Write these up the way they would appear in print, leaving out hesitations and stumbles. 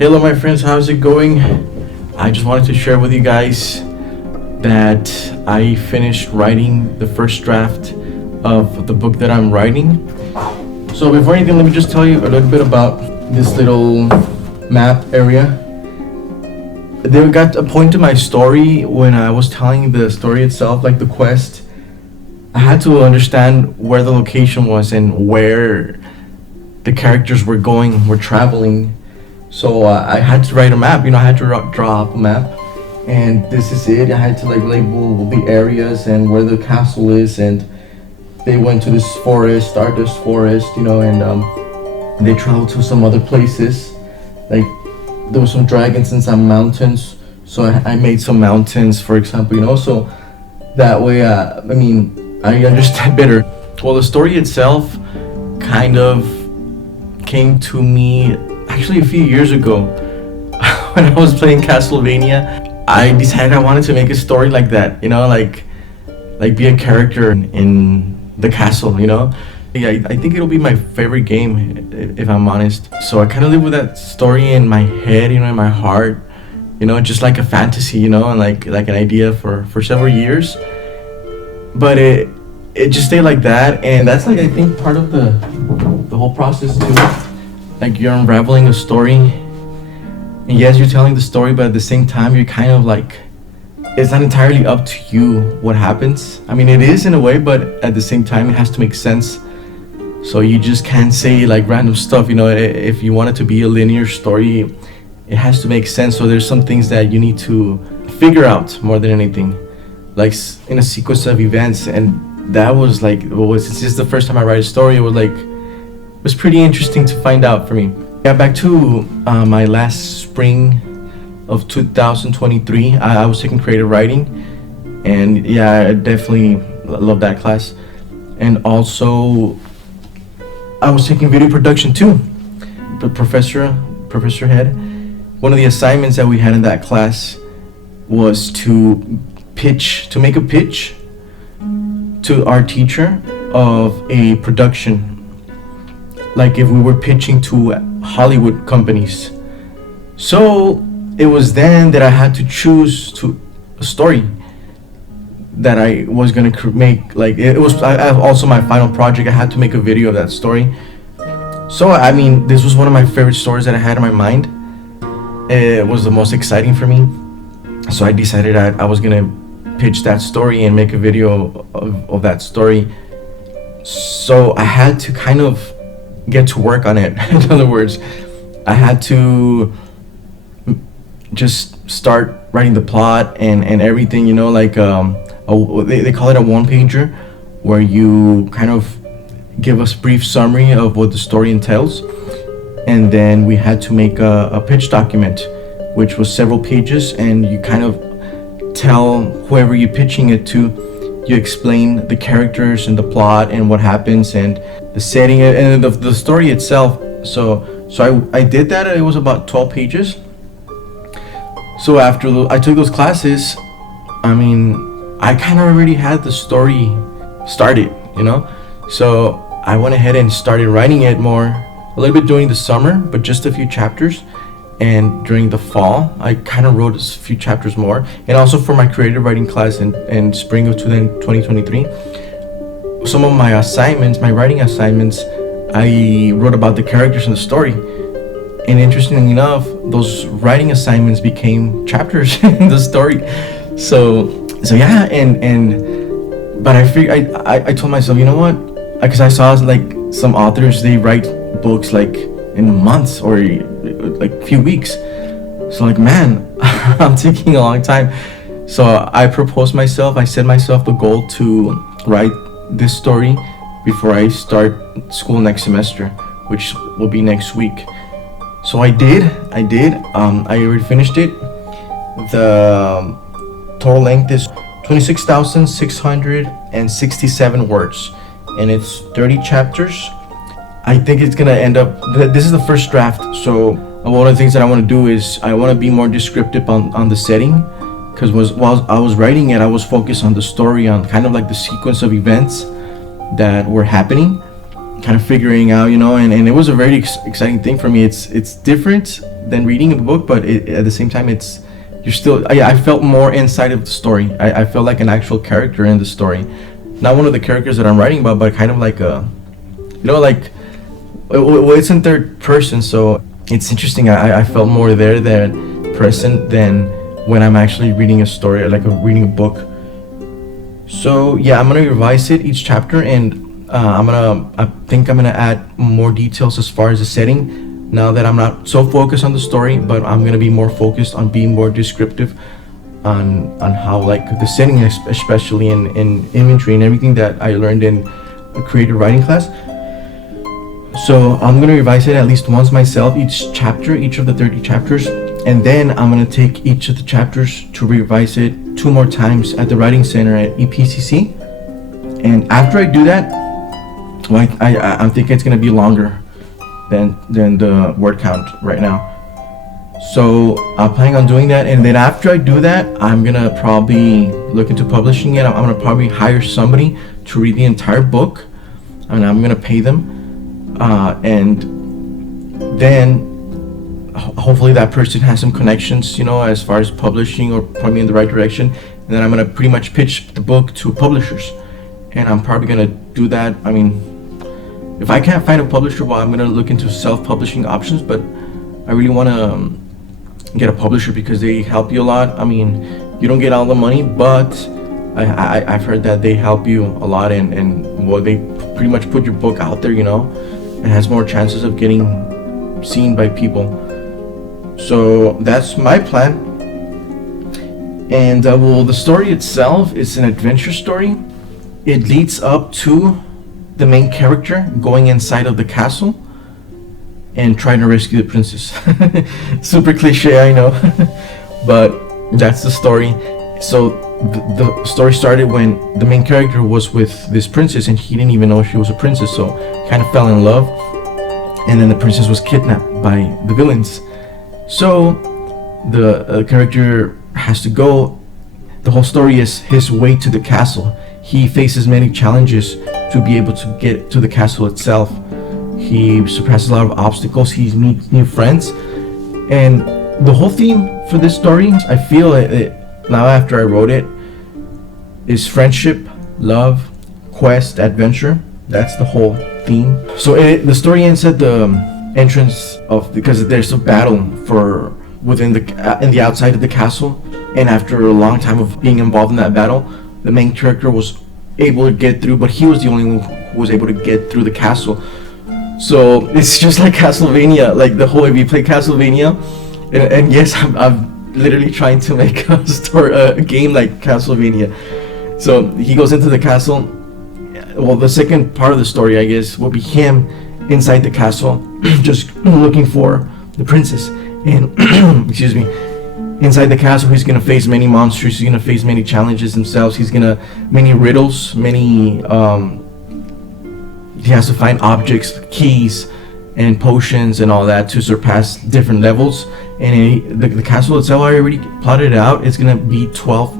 Hello my friends, how's it going? I just wanted to share with you guys that I finished writing the first draft of the book that I'm writing. So before anything, let me just tell you a little bit about this little map area. There got a point to my story when I was telling the story itself, like the quest. I had to understand where the location was and where the characters were going, were traveling. So I had to write a map, I had to draw up a map, and this is it. I had to label the areas and where the castle is, and they went to this forest, Stardust Forest, and they traveled to some other places. Like there were some dragons and some mountains, so I made some mountains, for example, so that way, I understand better. Well, the story itself kind of came to me actually a few years ago when I was playing Castlevania. I decided I wanted to make a story like that, like be a character in the castle, Yeah, I think it'll be my favorite game if I'm honest. So I kind of live with that story in my head, in my heart, just like a fantasy, and like an idea for several years. But it just stayed like that, and that's I think part of the whole process too. Like you're unraveling a story, and yes, you're telling the story, but at the same time, you're kind of it's not entirely up to you what happens. It is in a way, but at the same time, it has to make sense. So you just can't say random stuff, if you want it to be a linear story, it has to make sense. So there's some things that you need to figure out more than anything, like in a sequence of events. And that was since this is the first time I write a story, it was pretty interesting to find out for me. Yeah, back to my last spring of 2023, I was taking creative writing, and yeah, I definitely love that class. And also, I was taking video production too. The professor had one of the assignments that we had in that class was to make a pitch to our teacher of a production. Like if we were pitching to Hollywood companies. So it was then that I had to choose a story that I was gonna make. It was also my final project. I had to make a video of that story. So this was one of my favorite stories that I had in my mind. It was the most exciting for me. So I decided I was gonna pitch that story and make a video of that story. So I had to kind of get to work on it. In other words, I had to just start writing the plot and everything, they call it a one-pager, where you kind of give us a brief summary of what the story entails. And then we had to make a pitch document, which was several pages, and you kind of tell whoever you're pitching it to, you explain the characters and the plot and what happens and the setting and the story itself. So I did that. It was about 12 pages. So after I took those classes, I kind of already had the story started, So I went ahead and started writing it a little bit during the summer, but just a few chapters. And during the fall, I kind of wrote a few chapters more. And also for my creative writing class in spring of 2023, some of my writing assignments, I wrote about the characters in the story. And interestingly enough, those writing assignments became chapters in the story. So yeah, but I figured, I told myself, you know what? Because I saw some authors, they write books in months or few weeks. So man, I'm taking a long time. So I set myself the goal to write this story before I start school next semester, which will be next week. So I did. I already finished it. The total length is 26,667 words, and it's 30 chapters. I think it's gonna end up, this is the first draft, so one of the things that I want to do is I want to be more descriptive on the setting, because while I was writing it, I was focused on the story, on kind of the sequence of events that were happening. kind of figuring out, and it was a very exciting thing for me. It's different than reading a book, but at the same time, I felt more inside of the story. I felt like an actual character in the story, not one of the characters that I'm writing about, but kind of like it's in third person, so it's interesting. I felt more there than present than when I'm actually reading a story, like reading a book. So yeah, I'm gonna revise it each chapter, and I think I'm gonna add more details as far as the setting. Now that I'm not so focused on the story, but I'm gonna be more focused on being more descriptive on how, like, the setting, especially in imagery and everything that I learned in a creative writing class. So I'm gonna revise it at least once myself, each of the 30 chapters, and then I'm gonna take each of the chapters to revise it 2 more times at the writing center at EPCC. And after I do that, I'm thinking it's gonna be longer than the word count right now. So I'm planning on doing that, and then after I do that, I'm gonna probably look into publishing it. I'm gonna probably hire somebody to read the entire book, and I'm gonna pay them, and then hopefully that person has some connections, as far as publishing, or point me in the right direction. And then I'm gonna pretty much pitch the book to publishers, and I'm probably gonna do that. I mean, if I can't find a publisher, well, I'm gonna look into self-publishing options, but I really want to get a publisher because they help you a lot. I mean, you don't get all the money, but I've heard that they help you a lot, and well, they pretty much put your book out there, and has more chances of getting seen by people. So that's my plan. And the story itself is an adventure story. It leads up to the main character going inside of the castle and trying to rescue the princess. Super cliche, I know. But that's the story. So the story started when the main character was with this princess, and he didn't even know she was a princess, so kind of fell in love. And then the princess was kidnapped by the villains. So the character has to go. The whole story is his way to the castle. He faces many challenges to be able to get to the castle itself. He surpasses a lot of obstacles. He meets new friends, and the whole theme for this story, I feel it now after I wrote it, is friendship, love, quest, adventure. That's the whole theme. So the story ends at the entrance because there's a battle in the outside of the castle, and after a long time of being involved in that battle, the main character was able to get through, but he was the only one who was able to get through the castle. So it's just like Castlevania, like the whole, if you play Castlevania, and yes, I'm literally trying to make a game like Castlevania. So he goes into the castle. Well, the second part of the story, I guess, will be him inside the castle, just looking for the princess. And excuse me, inside the castle, he's gonna face many monsters. He's gonna face many challenges himself. Many riddles, many. He has to find objects, keys, and potions and all that to surpass different levels. And the castle itself, I already plotted it out. It's gonna be 12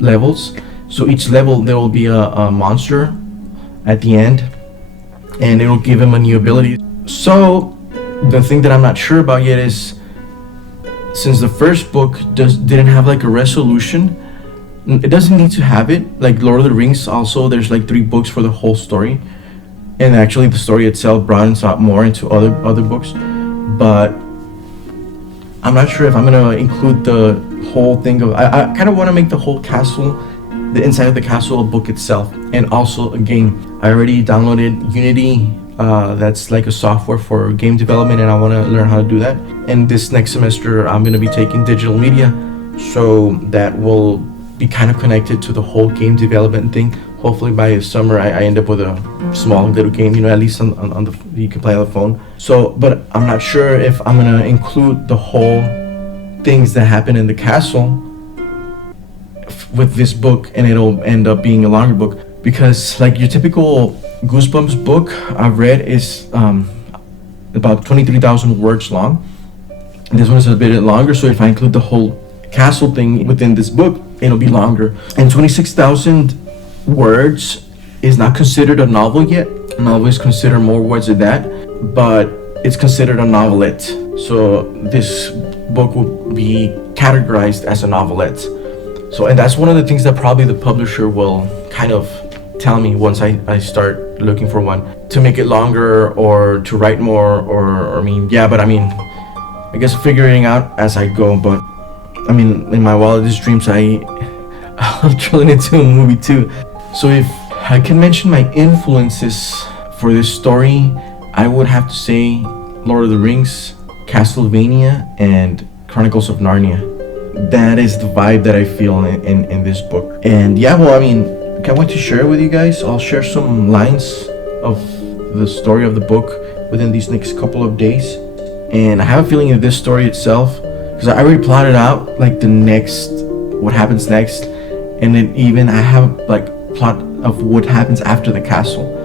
levels. So each level there will be a monster at the end, and it will give him a new ability. So the thing that I'm not sure about yet is, since the first book didn't have like a resolution, it doesn't need to have it. Like Lord of the Rings, also there's like 3 books for the whole story, and actually the story itself broadens out more into other books. But I'm not sure if I'm gonna include the whole thing of. I kind of want to make the whole castle, the inside of the castle, a book itself, and also a game. I already downloaded Unity. That's like a software for game development, and I want to learn how to do that. And this next semester, I'm going to be taking digital media, so that will be kind of connected to the whole game development thing. Hopefully by summer, I end up with a small little game, at least on the you can play on the phone. So, but I'm not sure if I'm going to include the whole things that happen in the castle with this book, and it'll end up being a longer book, because like your typical Goosebumps book I've read is about 23,000 words long. This one is a bit longer, so if I include the whole castle thing within this book, it'll be longer. And 26,000 words is not considered a novel yet. Novelists consider more words than that, but it's considered a novelette. So this book will be categorized as a novelette. So, and that's one of the things that probably the publisher will kind of tell me once I start looking for one, to make it longer or to write more, or I mean, yeah, but I mean, I guess figuring out as I go. But I mean, in my wildest dreams, I'll turn it into a movie too. So if I can mention my influences for this story, I would have to say Lord of the Rings, Castlevania, and Chronicles of Narnia. That is the vibe that I feel in this book. And yeah, well, I mean, I can't wait to share it with you guys. I'll share some lines of the story of the book within these next couple of days. And I have a feeling that this story itself, because I already plotted out like what happens next, and then even I have like plot of what happens after the castle.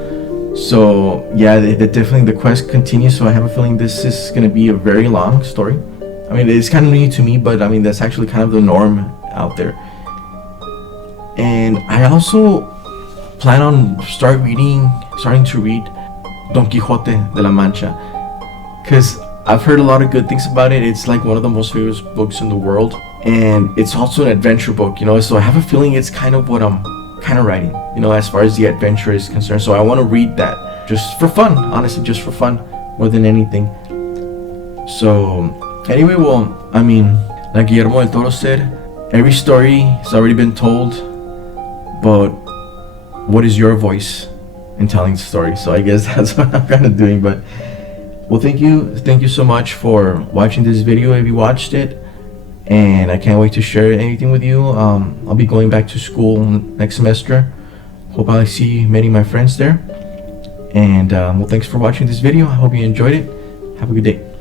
So yeah, definitely the quest continues. So I have a feeling this is gonna be a very long story. I mean, it's kind of new to me, but I mean that's actually kind of the norm out there. And I also plan on starting to read Don Quixote de la Mancha, because I've heard a lot of good things about it. It's like one of the most famous books in the world, and it's also an adventure book, you know, so I have a feeling it's kind of what I'm kind of writing, you know, as far as the adventure is concerned. So I want to read that just for fun, honestly, just for fun more than anything. So anyway, well, I mean, like Guillermo del Toro said, every story has already been told, but what is your voice in telling the story? So I guess that's what I'm kind of doing. But well, thank you so much for watching this video if you watched it, and I can't wait to share anything with you. I'll be going back to school next semester. Hope I see many of my friends there. And well, thanks for watching this video. I hope you enjoyed it. Have a good day.